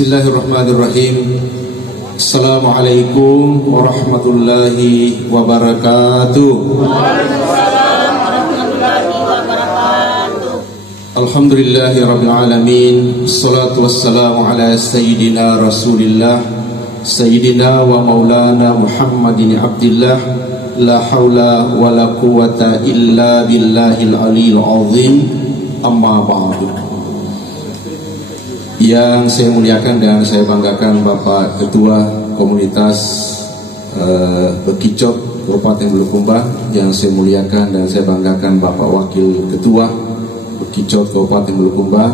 Bismillahirrahmanirrahim. Assalamualaikum warahmatullahi wabarakatuh. Alhamdulillahi rabbil alamin. Assalatu wassalamu ala sayyidina Rasulillah Sayyidina wa maulana Muhammadin abdillah. La hawla wa la quwata illa billahil aliyil azim. Amma ba'du. Yang saya muliakan dan saya banggakan Bapak Ketua Komunitas Bekicot Kabupaten Bulukumba. Yang saya muliakan dan saya banggakan Bapak Wakil Ketua Bekicot Kabupaten Bulukumba,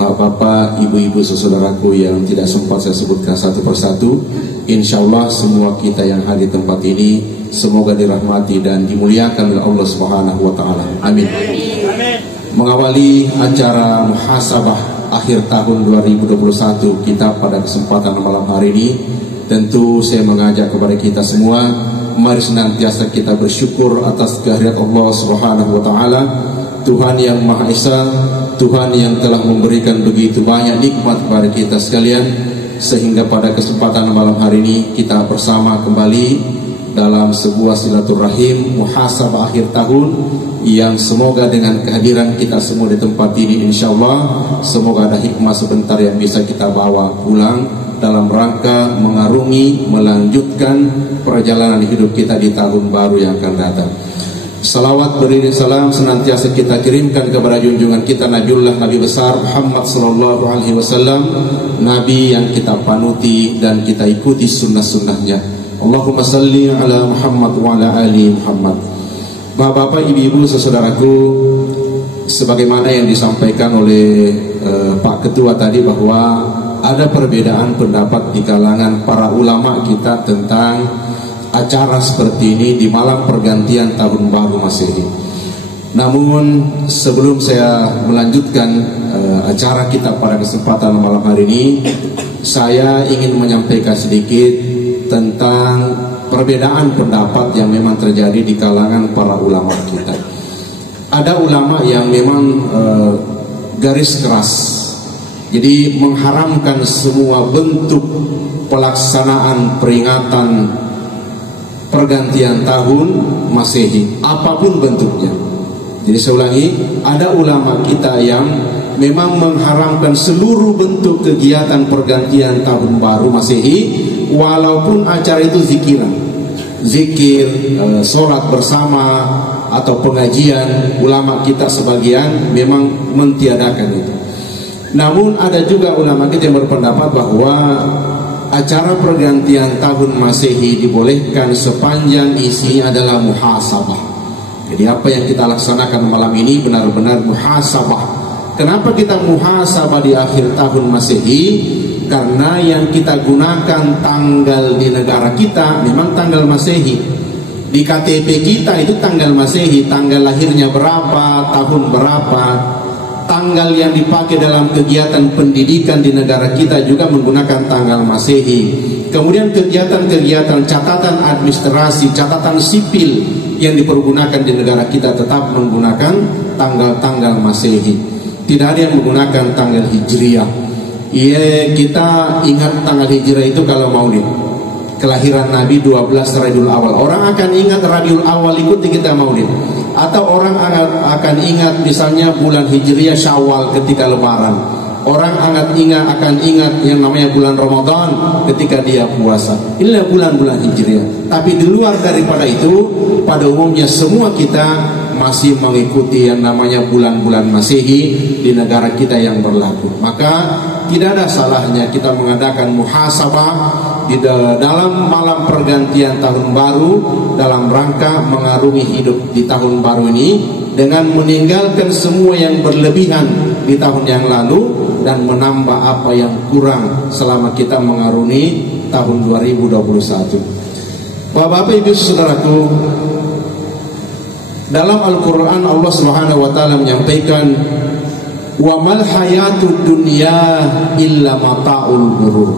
Bapak, Ibu-ibu, saudaraku yang tidak sempat saya sebutkan satu persatu. Insya Allah semua kita yang hadir di tempat ini semoga dirahmati dan dimuliakan oleh Allah Subhanahu wa Ta'ala. Amin. Mengawali acara muhasabah akhir tahun 2021 kita pada kesempatan malam hari ini, tentu saya mengajak kepada kita semua, mari senantiasa kita bersyukur atas kehadirat Allah Subhanahu wa Ta'ala, Tuhan yang Maha Esa, Tuhan yang telah memberikan begitu banyak nikmat kepada kita sekalian, sehingga pada kesempatan malam hari ini kita bersama kembali dalam sebuah silaturahim muhasabah akhir tahun yang semoga dengan kehadiran kita semua di tempat ini insyaallah semoga ada hikmah sebentar yang bisa kita bawa pulang dalam rangka mengarungi melanjutkan perjalanan hidup kita di tahun baru yang akan datang. Salawat beriring salam senantiasa kita kirimkan kepada junjungan kita Nabiullah Nabi besar Muhammad sallallahu alaihi wasallam, Nabi yang kita panuti dan kita ikuti sunnah-sunnahnya. Allahumma salli ala Muhammad wa ala ali Muhammad. Bapak-bapak, ibu-ibu, saudaraku, sebagaimana yang disampaikan oleh Pak Ketua tadi bahwa ada perbedaan pendapat di kalangan para ulama kita tentang acara seperti ini di malam pergantian tahun baru Masehi. Namun sebelum saya melanjutkan acara kita pada kesempatan malam hari ini, saya ingin menyampaikan sedikit tentang perbedaan pendapat yang memang terjadi di kalangan para ulama kita. Ada ulama yang memang garis keras, jadi mengharamkan semua bentuk pelaksanaan peringatan pergantian tahun Masehi, apapun bentuknya. Jadi saya ulangi, ada ulama kita yang memang mengharamkan seluruh bentuk kegiatan pergantian tahun baru Masehi, walaupun acara itu zikiran, zikir, sholat bersama atau pengajian. Ulama kita sebagian memang mentiadakan itu. Namun ada juga ulama kita yang berpendapat bahwa acara pergantian tahun Masehi dibolehkan sepanjang isinya adalah muhasabah. Jadi apa yang kita laksanakan malam ini benar-benar muhasabah. Kenapa kita muhasabah di akhir tahun Masehi? Karena yang kita gunakan tanggal di negara kita memang tanggal Masehi. Di KTP kita itu tanggal Masehi, tanggal lahirnya berapa, tahun berapa. Tanggal yang dipakai dalam kegiatan pendidikan di negara kita juga menggunakan tanggal Masehi. Kemudian kegiatan-kegiatan catatan administrasi, catatan sipil yang dipergunakan di negara kita tetap menggunakan tanggal-tanggal Masehi. Tidak ada yang menggunakan tanggal Hijriah. Iya, kita ingat tanggal Hijriah itu kalau Maulid, kelahiran Nabi 12 Rabiul Awal. Orang akan ingat Rabiul Awal ikuti kita Maulid. Atau orang akan ingat misalnya bulan Hijriah Syawal ketika Lebaran. Orang akan ingat yang namanya bulan Ramadan ketika dia puasa. Inilah bulan-bulan Hijriah. Tapi di luar daripada itu, pada umumnya semua kita masih mengikuti yang namanya bulan-bulan Masehi di negara kita yang berlaku. Maka tidak ada salahnya kita mengadakan muhasabah di dalam malam pergantian tahun baru dalam rangka mengarungi hidup di tahun baru ini dengan meninggalkan semua yang berlebihan di tahun yang lalu dan menambah apa yang kurang selama kita mengarungi tahun 2021. Bapak-bapak, ibu, saudaraku, dalam Al-Quran Allah Subhanahu wa Ta'ala menyampaikan, wa mal hayatud dunya illa mata'ul ghurur.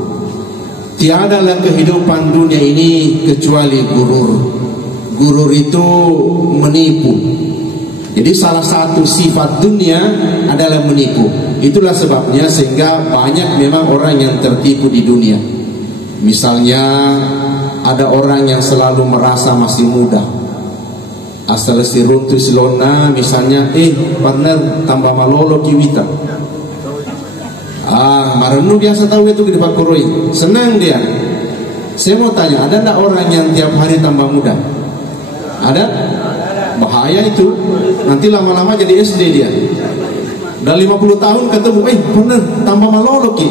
Tiadalah kehidupan dunia ini kecuali gurur. Gurur itu menipu. Jadi salah satu sifat dunia adalah menipu. Itulah sebabnya sehingga banyak memang orang yang tertipu di dunia. Misalnya ada orang yang selalu merasa masih muda, asal si runtu silona misalnya, partner tambah malolo kiwita. Marenu biasa tahu itu di Pakuroi, senang dia. Saya mau tanya, ada enggak orang yang tiap hari tambah muda? Ada? Bahaya itu. Nanti lama-lama jadi SD dia. Udah 50 tahun ketemu, bener tambah malolo ki.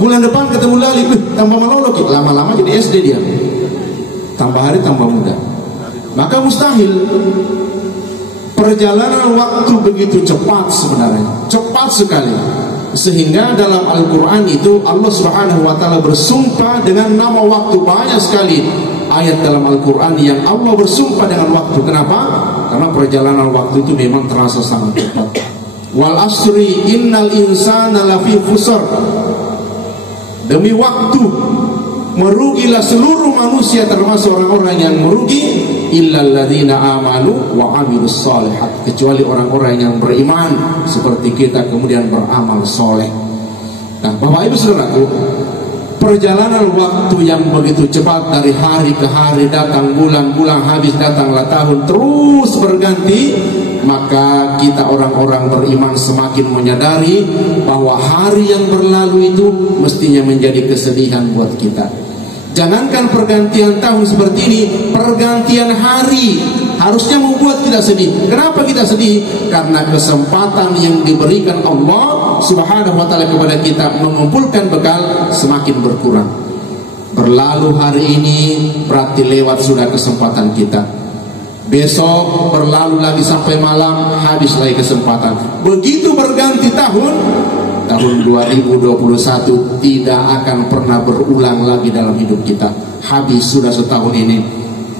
Bulan depan ketemu lagi, tambah malolo ki. Lama-lama jadi SD dia. Tambah hari tambah muda. Maka mustahil. Perjalanan waktu begitu cepat sebenarnya, cepat sekali. Sehingga dalam Al-Quran itu Allah Subhanahu wa ta'ala bersumpah dengan nama waktu. Banyak sekali ayat dalam Al-Quran yang Allah bersumpah dengan waktu. Kenapa? Karena perjalanan waktu itu memang terasa sangat cepat. Wal asri innal insana lafi khusr. Demi waktu merugilah seluruh manusia, termasuk orang-orang yang merugi, illal ladzina amanu wa amilus shalihat, kecuali orang-orang yang beriman seperti kita kemudian beramal soleh. Nah, Bapak Ibu Saudaraku, perjalanan waktu yang begitu cepat dari hari ke hari, datang bulan, bulan habis, datanglah tahun, terus berganti. Maka kita orang-orang beriman semakin menyadari bahwa hari yang berlalu itu mestinya menjadi kesedihan buat kita. Jangankan pergantian tahun seperti ini, pergantian hari harusnya membuat kita sedih. Kenapa kita sedih? Karena kesempatan yang diberikan Allah Subhanahu wa ta'ala kepada kita mengumpulkan bekal semakin berkurang. Berlalu hari ini berarti lewat sudah kesempatan kita. Besok berlalu lagi sampai malam, habis lagi kesempatan. Begitu berganti tahun 2021 tidak akan pernah berulang lagi dalam hidup kita. Habis sudah setahun ini.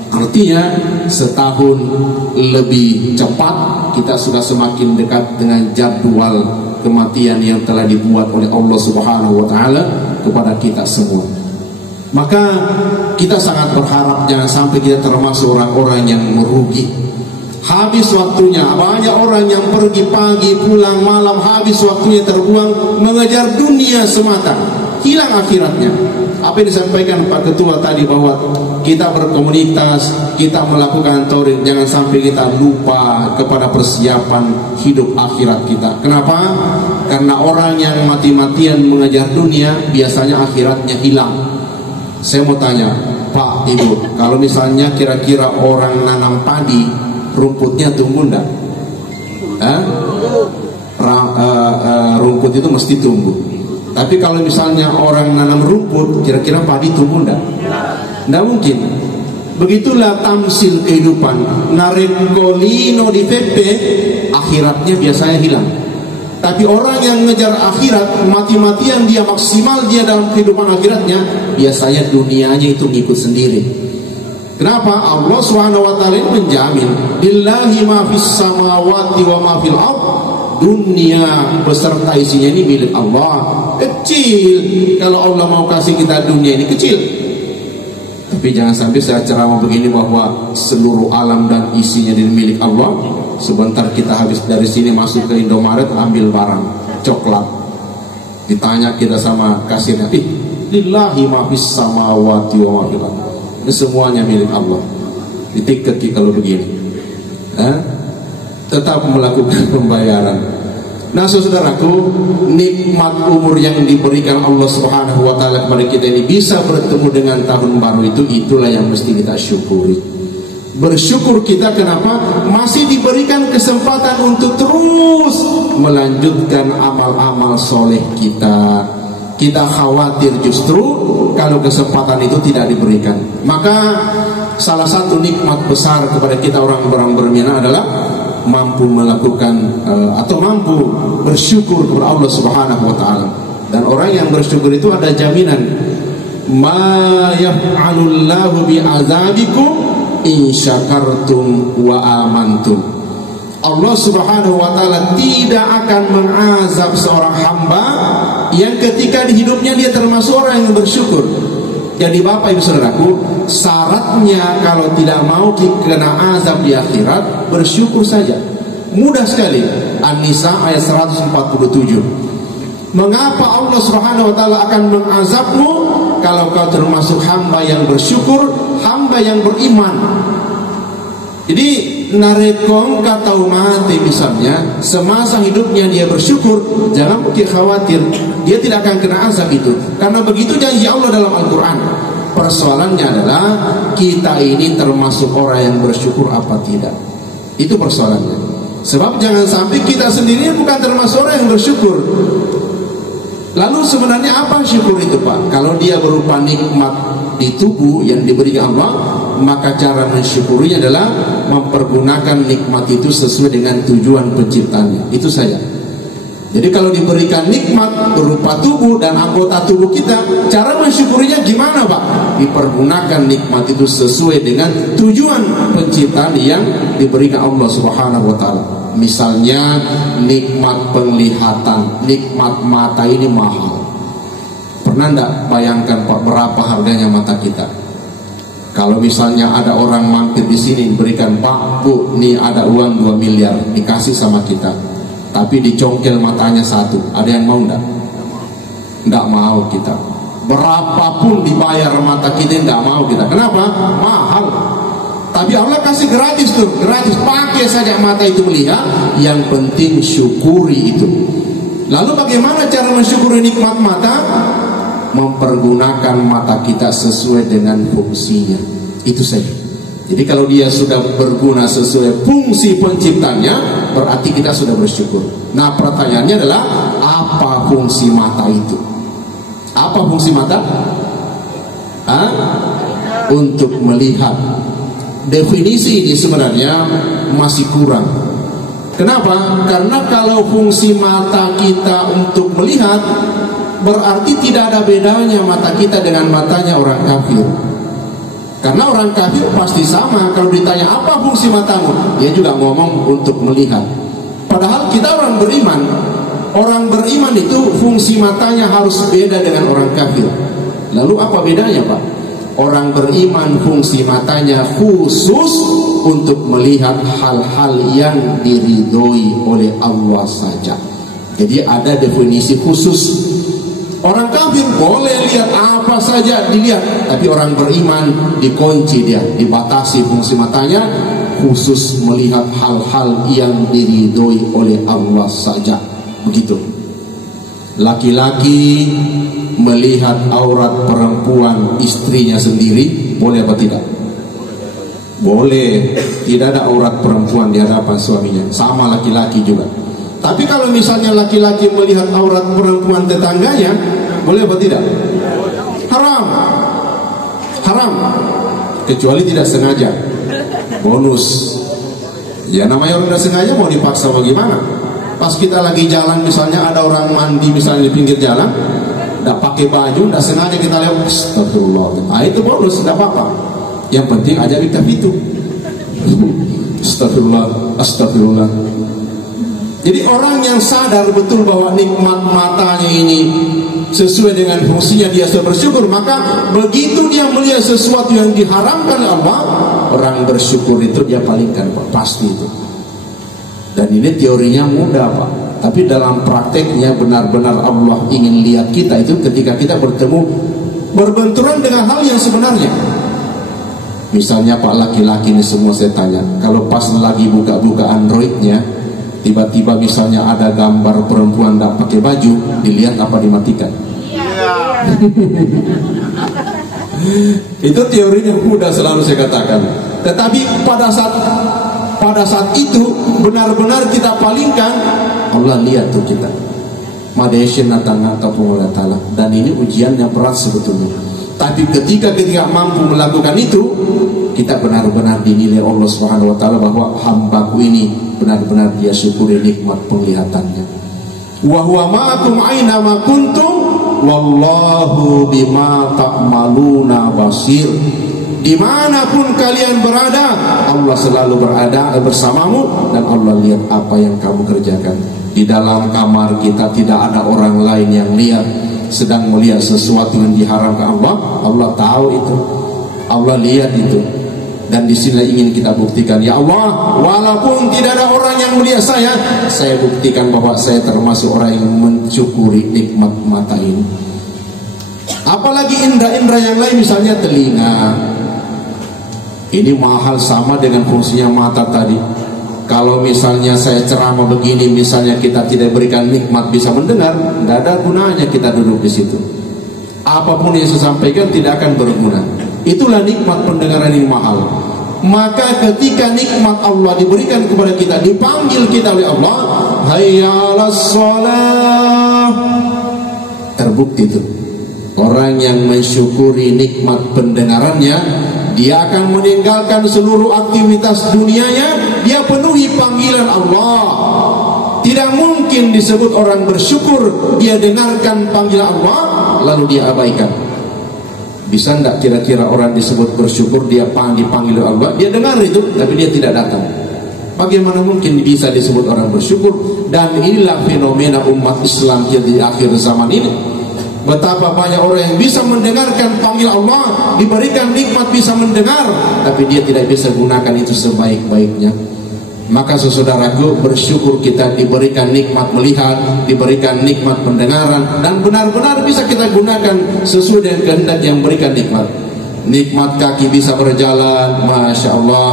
Artinya setahun lebih cepat kita sudah semakin dekat dengan jadwal kematian yang telah dibuat oleh Allah Subhanahu wa ta'ala kepada kita semua. Maka kita sangat berharap jangan sampai kita termasuk orang-orang yang merugi. Habis waktunya. Banyak orang yang pergi pagi pulang malam, habis waktunya terbuang mengejar dunia semata, hilang akhiratnya. Apa yang disampaikan Pak Ketua tadi bahwa kita berkomunitas, kita melakukan touring, jangan sampai kita lupa kepada persiapan hidup akhirat kita. Kenapa? Karena orang yang mati-matian mengejar dunia biasanya akhiratnya hilang. Saya mau tanya Pak Ibu, kalau misalnya kira-kira orang nanam padi, rumputnya tumbuh enggak? Rumput itu mesti tumbuh. Tapi kalau misalnya orang nanam rumput, kira-kira padi tumbuh enggak? Enggak mungkin. Begitulah tamsil kehidupan. Narekolino di PP, akhiratnya biasanya hilang. Tapi orang yang mengejar akhirat, mati-matian dia, maksimal dia dalam kehidupan akhiratnya, biasanya dunianya itu ngikut sendiri. Kenapa? Allah SWT menjamin, lillahi ma fis samawati wa ma fil ardh. Dunia beserta isinya ini milik Allah. Kecil kalau Allah mau kasih kita dunia ini, kecil. Tapi jangan sampai saya ceramah begini bahwa seluruh alam dan isinya ini milik Allah. Sebentar kita habis dari sini masuk ke Indomaret, ambil barang coklat, ditanya kita sama kasirnya, lillahi ma fis samawati wa ma fil ardh. Ini semuanya milik Allah. Ditiketi kalau begini, tetap melakukan pembayaran. Nah saudaraku, nikmat umur yang diberikan Allah Subhanahu wa ta'ala kepada kita ini, bisa bertemu dengan tahun baru itu, itulah yang mesti kita syukuri. Bersyukur kita kenapa? Masih diberikan kesempatan untuk terus melanjutkan amal-amal soleh kita. Kita khawatir justru kalau kesempatan itu tidak diberikan. Maka salah satu nikmat besar kepada kita orang-orang beriman adalah mampu melakukan atau mampu bersyukur kepada Allah Subhanahu wa ta'ala. Dan orang yang bersyukur itu ada jaminan, ma yaf'alullahu bi'azabikum in syakartum wa amantum. Allah Subhanahu wa ta'ala tidak akan mengazab seorang hamba yang ketika di hidupnya dia termasuk orang yang bersyukur. Jadi Bapak Ibu Saudaraku, syaratnya kalau tidak mau kena azab di akhirat, bersyukur saja. Mudah sekali. An-Nisa ayat 147. Mengapa Allah Subhanahu wa taala akan mengazabmu kalau kau termasuk hamba yang bersyukur, hamba yang beriman? Jadi narekom kata mati misalnya, semasa hidupnya dia bersyukur, jangan mungkin khawatir, dia tidak akan kena azab itu. Karena begitu janji Allah dalam Al-Quran. Persoalannya adalah kita ini termasuk orang yang bersyukur apa tidak. Itu persoalannya. Sebab jangan sampai kita sendiri bukan termasuk orang yang bersyukur. Lalu sebenarnya apa syukur itu, Pak? Kalau dia berupa nikmat di tubuh yang diberikan Allah, maka cara mensyukurinya adalah mempergunakan nikmat itu sesuai dengan tujuan penciptanya. Itu saja. Jadi kalau diberikan nikmat berupa tubuh dan anggota tubuh kita, cara mensyukurinya gimana, Pak? Dipergunakan nikmat itu sesuai dengan tujuan penciptaan yang diberikan Allah Subhanahu wa taala. Misalnya nikmat penglihatan, nikmat mata ini mahal. Pernah enggak bayangkan, Pak, berapa harganya mata kita? Kalau misalnya ada orang mampir di sini berikan, Pak, Bu, nih ada uang 2 miliar dikasih sama kita, tapi dicongkel matanya satu, ada yang mau enggak? Enggak mau kita. Berapapun dibayar mata kita enggak mau kita. Kenapa? Mahal. Tapi Allah kasih gratis tuh, gratis, pakai saja mata itu melihat. Yang penting syukuri itu. Lalu bagaimana cara mensyukuri nikmat mata? Mempergunakan mata kita sesuai dengan fungsinya. Itu saja. Jadi kalau dia sudah berguna sesuai fungsi penciptanya, berarti kita sudah bersyukur. Nah, pertanyaannya adalah apa fungsi mata itu? Apa fungsi mata? Untuk melihat. Definisi ini sebenarnya masih kurang. Kenapa? Karena kalau fungsi mata kita untuk melihat, berarti tidak ada bedanya mata kita dengan matanya orang kafir. Karena orang kafir pasti sama. Kalau ditanya apa fungsi matamu, dia juga ngomong untuk melihat. Padahal kita orang beriman. Orang beriman itu fungsi matanya harus beda dengan orang kafir. Lalu apa bedanya, Pak? Orang beriman fungsi matanya khusus untuk melihat hal-hal yang diridhoi oleh Allah saja. Jadi ada definisi khusus. Orang kafir boleh lihat apa saja dilihat, tapi orang beriman dikunci dia, dibatasi fungsi matanya khusus melihat hal-hal yang diridhoi oleh Allah saja. Begitu. Laki-laki melihat aurat perempuan istrinya sendiri boleh apa tidak? Boleh. Tidak ada aurat perempuan di hadapan suaminya. Sama laki-laki juga. Tapi kalau misalnya laki-laki melihat aurat perempuan tetangganya, boleh apa tidak? Haram. Haram. Kecuali tidak sengaja. Bonus. Ya namanya orang tidak sengaja, mau dipaksa bagaimana? Pas kita lagi jalan misalnya ada orang mandi misalnya di pinggir jalan, tidak pakai baju, tidak sengaja kita lewat, astagfirullah. Nah itu bonus, tidak apa-apa. Yang penting aja kita itu. Astagfirullah, astagfirullah. Jadi orang yang sadar betul bahwa nikmat matanya ini sesuai dengan fungsinya, dia sudah bersyukur. Maka begitu dia melihat sesuatu yang diharamkan oleh Allah, orang bersyukur itu dia palingkan, Pak, pasti itu. Dan ini teorinya mudah, Pak. Tapi dalam prakteknya benar-benar Allah ingin lihat kita itu ketika kita bertemu, berbenturan dengan hal yang sebenarnya. Misalnya Pak, laki-laki ini semua saya tanya, kalau pas lagi buka-buka Androidnya, tiba-tiba misalnya ada gambar perempuan tidak pakai baju, dilihat apa dimatikan? Itu teorinya mudah, selalu saya katakan. Tetapi pada saat itu benar-benar kita palingkan, Allah lihat tuh kita. Madeshin natanga kapungula ta'ala. Dan ini ujian yang berat sebetulnya. Tapi ketika mampu melakukan itu, kita benar-benar dinilai Allah Subhanahu wa taala bahwa hambaku ini benar-benar dia syukuri nikmat penglihatannya. Wa huwa ma'akum aina ma kuntum wallahu bima ta'maluna basir. Dimanapun kalian berada, Allah selalu berada bersamamu, dan Allah lihat apa yang kamu kerjakan. Di dalam kamar kita tidak ada orang lain yang lihat, sedang melihat sesuatu yang diharamkan Allah. Allah tahu itu, Allah lihat itu. Dan di sini ingin kita buktikan, ya Allah, walaupun tidak ada orang yang melihat saya buktikan bahwa saya termasuk orang yang mensyukuri nikmat mata ini. Apalagi indera-indera yang lain, misalnya telinga. Ini mahal sama dengan fungsinya mata tadi. Kalau misalnya saya ceramah begini, misalnya kita tidak berikan nikmat bisa mendengar, tidak ada gunanya kita duduk di situ. Apapun yang saya sampaikan tidak akan berguna. Itulah nikmat pendengaran yang mahal. Maka ketika nikmat Allah diberikan kepada kita, dipanggil kita oleh Allah, hayya 'alas shalah, terbukti itu orang yang mensyukuri nikmat pendengarannya, dia akan meninggalkan seluruh aktivitas dunianya, dia penuhi panggilan Allah. Tidak mungkin disebut orang bersyukur, dia dengarkan panggilan Allah lalu dia abaikan. Bisa enggak kira-kira orang disebut bersyukur, dia dipanggil Allah, dia dengar itu tapi dia tidak datang? Bagaimana mungkin bisa disebut orang bersyukur? Dan inilah fenomena umat Islam di akhir zaman ini. Betapa banyak orang yang bisa mendengarkan panggil Allah, diberikan nikmat bisa mendengar, tapi dia tidak bisa gunakan itu sebaik-baiknya. Maka saudaraku, bersyukur kita diberikan nikmat melihat, diberikan nikmat pendengaran, dan benar-benar bisa kita gunakan sesuai dengan kehendak yang berikan nikmat. Nikmat kaki bisa berjalan, Masya Allah.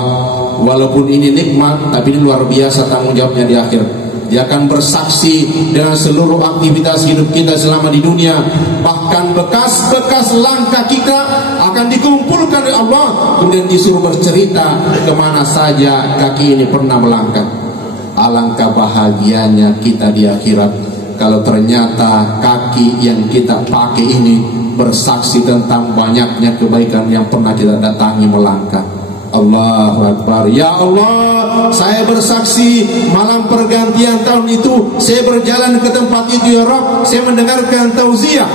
Walaupun ini nikmat, tapi ini luar biasa tanggung jawabnya di akhir. Dia akan bersaksi dengan seluruh aktivitas hidup kita selama di dunia. Bahkan bekas-bekas langkah kita akan dikumpulkan oleh Allah, kemudian disuruh bercerita kemana saja kaki ini pernah melangkah. Alangkah bahagianya kita di akhirat kalau ternyata kaki yang kita pakai ini bersaksi tentang banyaknya kebaikan yang pernah kita datangi melangkah. Allahu Akbar. Ya Allah, saya bersaksi malam pergantian tahun itu saya berjalan ke tempat itu ya Rabb, saya mendengarkan tauziah.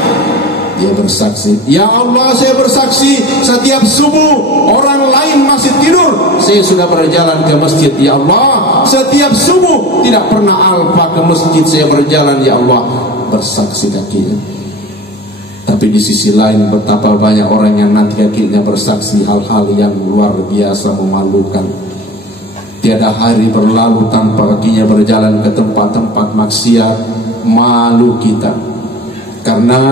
Dia bersaksi, ya Allah, saya bersaksi setiap subuh orang lain masih tidur, saya sudah berjalan ke masjid. Ya Allah, setiap subuh tidak pernah alfa ke masjid, saya berjalan. Ya Allah, bersaksi kakinya. Tapi di sisi lain betapa banyak orang yang nanti akhirnya bersaksi hal-hal yang luar biasa memalukan. Tiada hari berlalu tanpa kakinya berjalan ke tempat-tempat maksiat. Malu kita, karena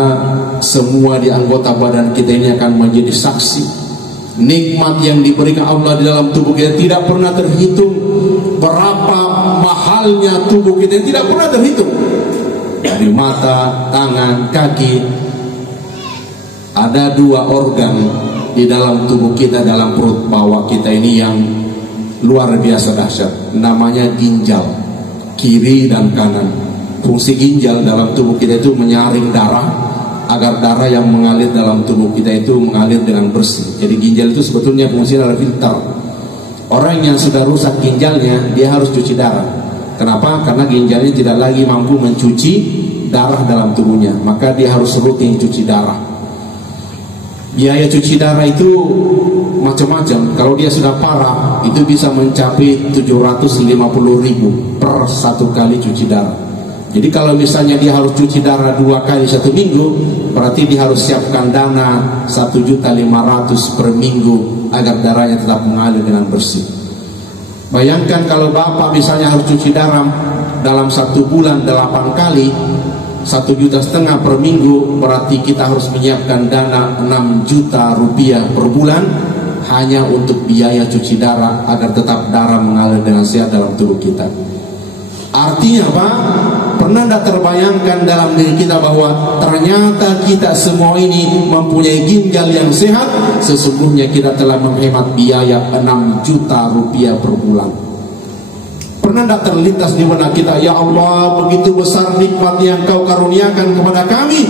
semua di anggota badan kita ini akan menjadi saksi. Nikmat yang diberikan Allah di dalam tubuh kita tidak pernah terhitung. Berapa mahalnya tubuh kita tidak pernah terhitung. Dari mata, tangan, kaki. Ada dua organ di dalam tubuh kita, dalam perut bawah kita ini yang luar biasa dahsyat. Namanya ginjal, kiri dan kanan. Fungsi ginjal dalam tubuh kita itu menyaring darah, agar darah yang mengalir dalam tubuh kita itu mengalir dengan bersih. Jadi ginjal itu sebetulnya fungsinya adalah filter. Orang yang sudah rusak ginjalnya, dia harus cuci darah. Kenapa? Karena ginjalnya tidak lagi mampu mencuci darah dalam tubuhnya, maka dia harus rutin cuci darah. Biaya cuci darah itu macam-macam. Kalau dia sudah parah, itu bisa mencapai 750.000 per satu kali cuci darah. Jadi kalau misalnya dia harus cuci darah 2 kali 1 minggu, berarti dia harus siapkan dana 1.500.000 per minggu agar darahnya tetap mengalir dengan bersih. Bayangkan kalau bapak misalnya harus cuci darah dalam 1 bulan 8 kali, 1,5 juta per minggu, berarti kita harus menyiapkan dana 6 juta rupiah per bulan hanya untuk biaya cuci darah agar tetap darah mengalir dengan sehat dalam tubuh kita. Artinya apa? Pernah tidak terbayangkan dalam diri kita bahwa ternyata kita semua ini mempunyai ginjal yang sehat? Sesungguhnya kita telah menghemat biaya 6 juta rupiah per bulan. Pernah tidak terlintas di benak kita, ya Allah, begitu besar nikmat yang Kau karuniakan kepada kami,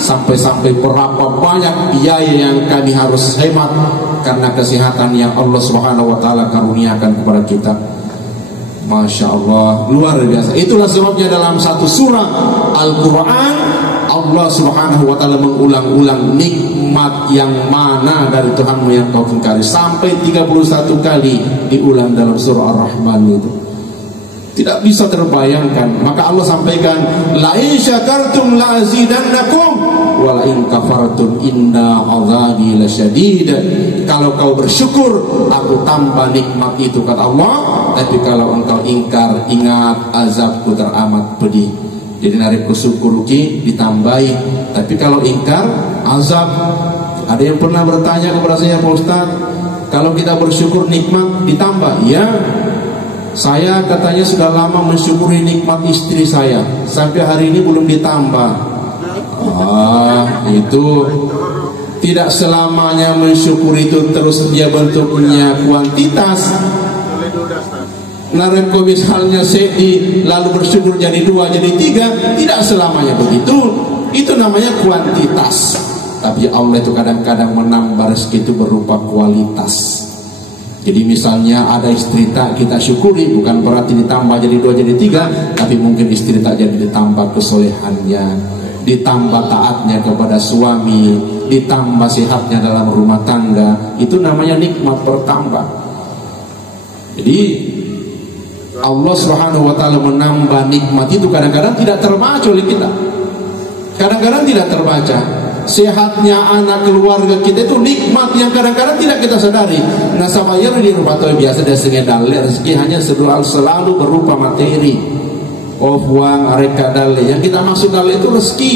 sampai-sampai berapa banyak biaya yang kami harus hemat karena kesehatan yang Allah Subhanahu wa Ta'ala karuniakan kepada kita. Masya Allah, luar biasa. Itulah sebabnya dalam satu surah Al-Quran, Allah Subhanahu wa Ta'ala mengulang-ulang nikmat yang mana dari Tuhanmu yang Kau ingkari, sampai 31 kali diulang dalam surah Ar-Rahman itu. Tidak bisa terbayangkan. Maka Allah sampaikan, la in syakartum la azidannakum wala in kafartum inna adzabi lasyadid. Kalau kau bersyukur, aku tambah nikmat itu, kata Allah. Tapi kalau engkau ingkar, ingat azabku teramat pedih. Jadi narik bersyukur ditambahi. Tapi kalau ingkar, azab. Ada yang pernah bertanya kepada saya, Pak Ustaz, kalau kita bersyukur nikmat ditambah? Ya, saya katanya sudah lama mensyukuri nikmat istri saya, sampai hari ini belum ditambah. Itu tidak selamanya mensyukuri itu terus dia bentuknya kuantitas. Nareko misalnya sedih lalu bersyukur jadi 2 jadi 3, tidak selamanya begitu. Itu namanya kuantitas. Tapi Allah itu kadang-kadang menambah rezeki itu berupa kualitas. Jadi misalnya ada istri tak kita syukuri, bukan berarti ditambah jadi 2 jadi 3, tapi mungkin istri tak jadi ditambah kesolehannya, ditambah taatnya kepada suami, ditambah sehatnya dalam rumah tangga. Itu namanya nikmat bertambah. Jadi Allah Subhanahu wa taala menambah nikmat itu kadang-kadang tidak terbaca oleh kita. Kadang-kadang tidak terbaca. Sehatnya anak keluarga kita itu nikmat yang kadang-kadang tidak kita sadari. Nah, sama yang di rumah tua biasa dan sengedal rezeki hanya selalu berupa materi. Uang, areka dalil. Yang kita maksud dalil itu rezeki.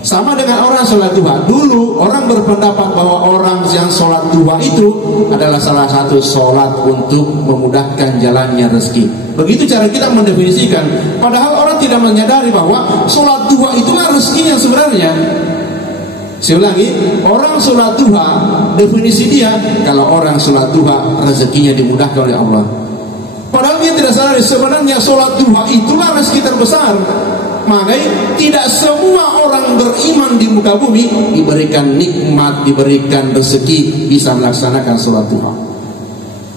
Sama dengan orang sholat duha. Dulu orang berpendapat bahwa orang yang sholat duha itu adalah salah satu sholat untuk memudahkan jalannya rezeki. Begitu cara kita mendefinisikan. Padahal orang tidak menyadari bahwa sholat duha itulah rezeki yang sebenarnya. Saya ulangi, orang sholat duha, definisi dia, kalau orang sholat duha rezekinya dimudahkan oleh Allah. Padahal dia tidak sadar sebenarnya sholat duha itulah rezeki terbesar. Makanya tidak semua orang beriman di muka bumi diberikan nikmat, diberikan rezeki bisa melaksanakan sholat duha.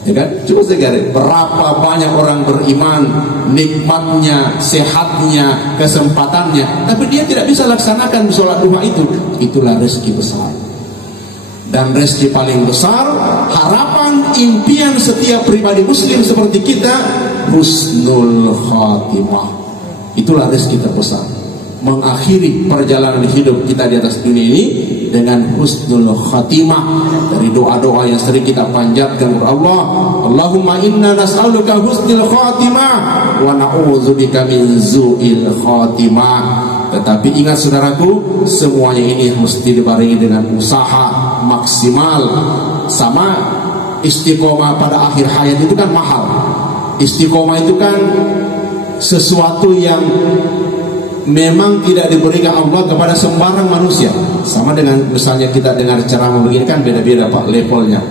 Ya kan? Coba saya berapa banyak orang beriman, nikmatnya, sehatnya, kesempatannya, tapi dia tidak bisa laksanakan sholat duha itu. Itulah rezeki besar. Dan rezeki paling besar, harapan, impian setiap pribadi muslim seperti kita, husnul khatimah. Itulah rezeki terbesar. Mengakhiri perjalanan hidup kita di atas dunia ini dengan husnul khatimah. Dari doa-doa yang sering kita panjatkan kepada Allah, Allahumma inna nas'aluka husnul khatimah wa na'udzubika min su'il khatimah. Tetapi ingat saudaraku, semuanya ini mesti dibarengi dengan usaha maksimal. Sama istiqomah pada akhir hayat itu kan mahal. Istiqomah itu kan sesuatu yang memang tidak diberikan Allah kepada sembarang manusia. Sama dengan misalnya kita dengar ceramah begini kan beda-beda Pak levelnya.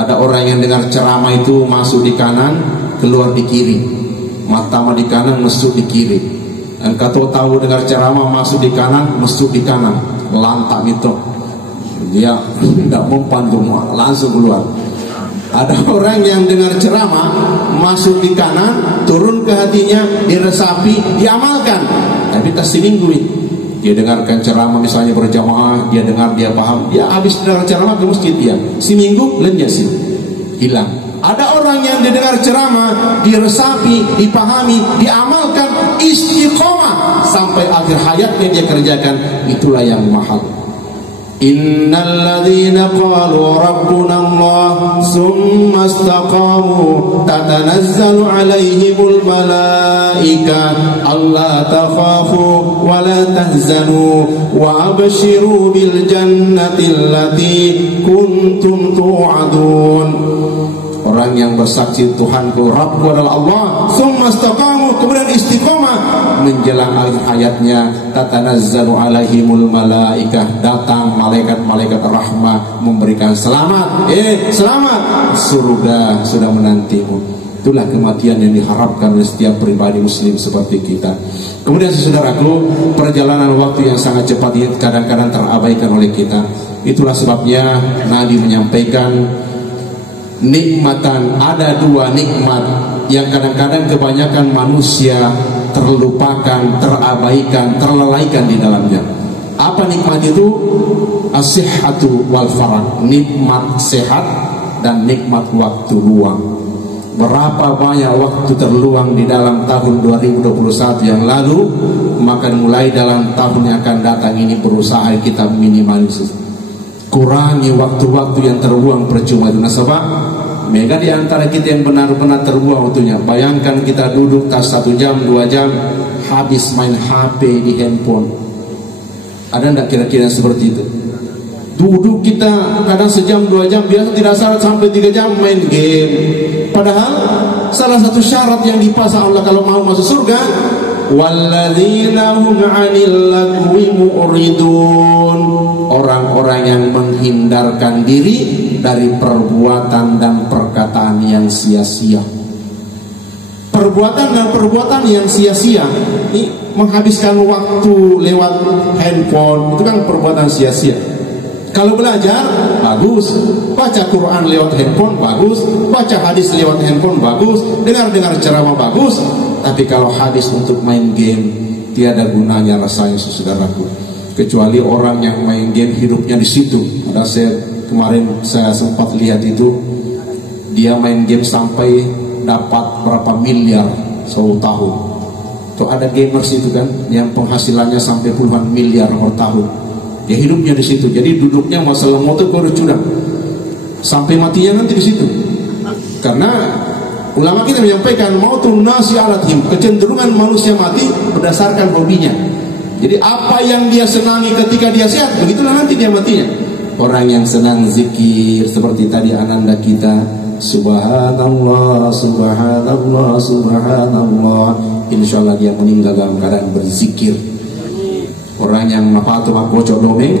Ada orang yang dengar ceramah itu masuk di kanan, keluar di kiri. Mata di kanan, masuk di kiri. Engkau tahu dengar ceramah masuk di kanan, masuk di kanan. Lantak itu. Dia tidak mempan semua, langsung keluar. Ada orang yang dengar ceramah masuk di kanan, turun ke hatinya, diresapi, diamalkan. Tapi tak seminggu dia dengarkan ceramah misalnya berjamaah, dia dengar, dia paham, dia habis dengar ceramah ke masjid dia. Seminggu lenyap sih, hilang. Ada orang yang didengar ceramah, diresapi, dipahami, diamalkan, istiqomah sampai akhir hayatnya dia kerjakan. Itulah yang mahal. Innal ladzina qalu rabbuna Allah summa istaqamu tatanazzalu alaihimul malaika alla takhafu wa la tahzanu wa abshiru bil jannati allati kuntum tu'adun. Orang yang bersaksi Tuhanku Rabbku adalah Allah, summa istaqamu, kemudian istiqomah menjelang akhir hayatnya, tatanazzalu alaihimul malaikah, datang malaikat-malaikat rahmah memberikan selamat. Selamat, surga sudah menantimu. Itulah kematian yang diharapkan oleh setiap pribadi muslim seperti kita. Kemudian saudaraku, perjalanan waktu yang sangat cepat ini kadang-kadang terabaikan oleh kita. Itulah sebabnya Nabi menyampaikan nikmatan, ada 2 nikmat yang kadang-kadang kebanyakan manusia terlupakan, terabaikan, terlelaikan di dalamnya. Apa nikmat itu? As-sihhatu wal farag, nikmat sehat dan nikmat waktu luang. berapa banyak waktu terluang di dalam tahun 2021 yang lalu, maka mulai dalam tahun yang akan datang ini berusaha kita minimalisir, kurangi waktu-waktu yang terbuang percuma itu. Nasabah mega di antara kita yang benar-benar terbuang waktunya. Bayangkan kita duduk tas 1 jam 2 jam habis main HP di handphone. Ada enggak kira-kira seperti itu? Duduk kita kadang sejam 2 jam, biasa tidak syarat sampai 3 jam main game. Padahal salah satu syarat yang dipasang Allah kalau mau masuk surga, walladzina hum 'anil lagwi mu'ridun, orang-orang yang menghindarkan diri dari perbuatan dan perkataan yang sia-sia. Perbuatan dan perbuatan yang sia-sia ini menghabiskan waktu lewat handphone, itu kan perbuatan sia-sia. Kalau belajar bagus, baca Quran lewat handphone bagus, baca hadis lewat handphone bagus, dengar ceramah bagus. Tapi kalau habis untuk main game, tiada gunanya rasanya saudaraku. Kecuali orang yang main game hidupnya di situ. Ada kemarin saya sempat lihat itu, dia main game sampai dapat berapa miliar satu tahun. Tuh ada gamers itu kan, yang penghasilannya sampai puluhan miliar per tahun. Ya hidupnya di situ. Jadi duduknya masalah motor kau curang sampai matinya nanti di situ. Karena ulama kita menyampaikan mautun nasi alathim, kecenderungan manusia mati berdasarkan hobinya. Jadi apa yang dia senangi ketika dia sehat, begitulah nanti dia matinya. Orang yang senang zikir seperti tadi ananda kita, subhanallah, subhanallah, subhanallah, insyaallah dia meninggal dalam keadaan berzikir. Orang yang mapatu makocok domeng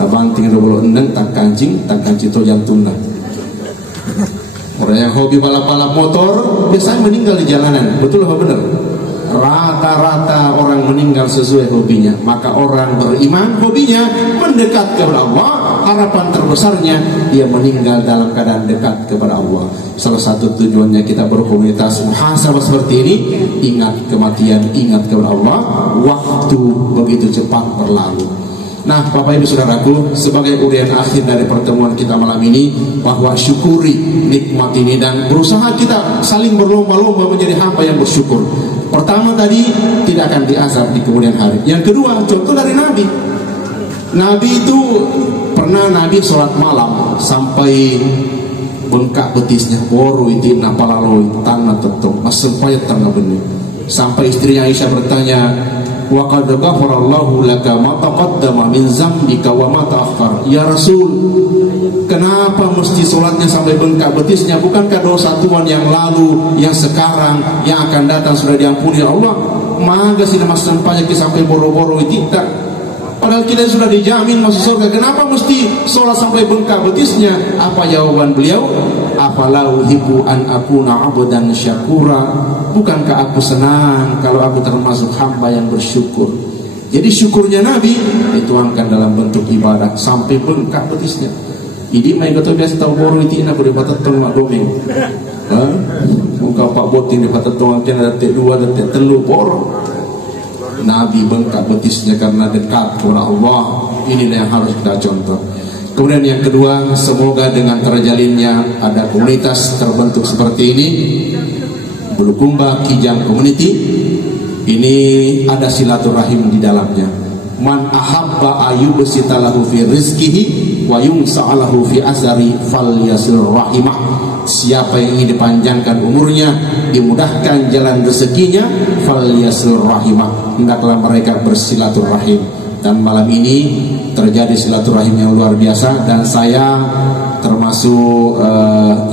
nabanting 26 tak kancing to jantuna. Orang yang hobi balap-balap motor biasanya meninggal di jalanan. Betul apa benar? Rata-rata orang meninggal sesuai hobinya. Maka orang beriman hobinya mendekat kepada Allah, harapan terbesarnya dia meninggal dalam keadaan dekat kepada Allah. Salah satu tujuannya kita berkomunitas muhasabah seperti ini, ingat kematian, ingat kepada Allah. Waktu begitu cepat berlalu. Nah, Bapak Ibu Saudaraku, sebagai urian akhir dari pertemuan kita malam ini, bahwa syukuri nikmat ini dan berusaha kita saling berlomba-lomba menjadi hamba yang bersyukur. Pertama tadi, tidak akan diazab di kemudian hari. Yang kedua, contoh dari Nabi. Nabi itu pernah Nabi sholat malam sampai bengkak betisnya, boru itu napalaloi tanah tetok, masempayat tanah benih. Sampai istrinya Aisyah bertanya, wa qad ghafarallahu laka ma taqaddama min dzambika wa ma ta'akhkhar. Ya Rasul, kenapa mesti sholatnya sampai bengkak betisnya? Bukankah dosa Tuhan yang lalu, yang sekarang, yang akan datang sudah diampuni Allah? Maka sih mas sampainya sampai boro-boro itu tidak. Padahal kita sudah dijamin masuk surga. Kenapa mesti sholat sampai bengkak betisnya? Apa jawaban beliau? Afala uhibbu an akuna abdan syakura. Bukankah aku senang kalau aku termasuk hamba yang bersyukur? Jadi syukurnya Nabi dituangkan dalam bentuk ibadah sampai bengkak betisnya. Ini main kata biasa tahu boru itu nak boleh batat tong mak domeng. Muka pak boting di batat tong kena detik 2 detik 3 boru. Nabi bengkak betisnya karena dekat kepada Allah. Inilah yang harus kita contoh. Kemudian yang kedua, semoga dengan terjalinnya ada komunitas terbentuk seperti ini, Bulukumba Kijang Community, ini ada silaturahim di dalamnya. Man ahabba ayyubsitalahu fi rizqihi wa yumsa'alahu fi azari falyasil rahimah. Siapa yang ingin dipanjangkan umurnya, dimudahkan jalan rezekinya, falyasil rahimah, hendaklah mereka bersilaturahim. Dan malam ini terjadi silaturahim yang luar biasa, dan saya termasuk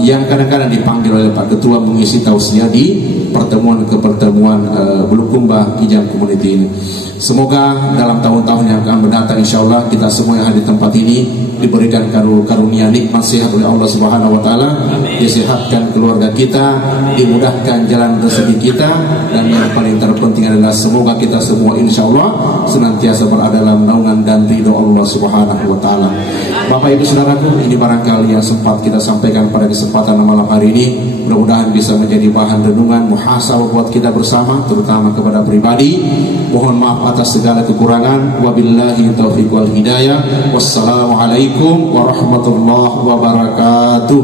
yang kadang-kadang dipanggil oleh Pak Ketua mengisi tausiah di pertemuan ke pertemuan Bulukumba Kijang Community ini. Semoga dalam tahun-tahun yang akan mendatang, insya Allah kita semua yang ada di tempat ini diberikan karunia nikmat sehat oleh Allah Subhanahu Wa Taala, disehatkan keluarga kita, dimudahkan jalan rezeki kita, dan yang paling terpenting adalah semoga kita semua insya Allah senantiasa berada dalam naungan dan ridho Allah Subhanahu Wa Taala. Bapak Ibu Saudaraku, ini barangkali yang sempat kita sampaikan pada kesempatan malam hari ini. Mudah-mudahan bisa menjadi bahan renungan muhasabah buat kita bersama, terutama kepada pribadi. Mohon maaf atas segala kekurangan. Wabillahi taufiq wal hidayah. Wassalamualaikum warahmatullahi wabarakatuh.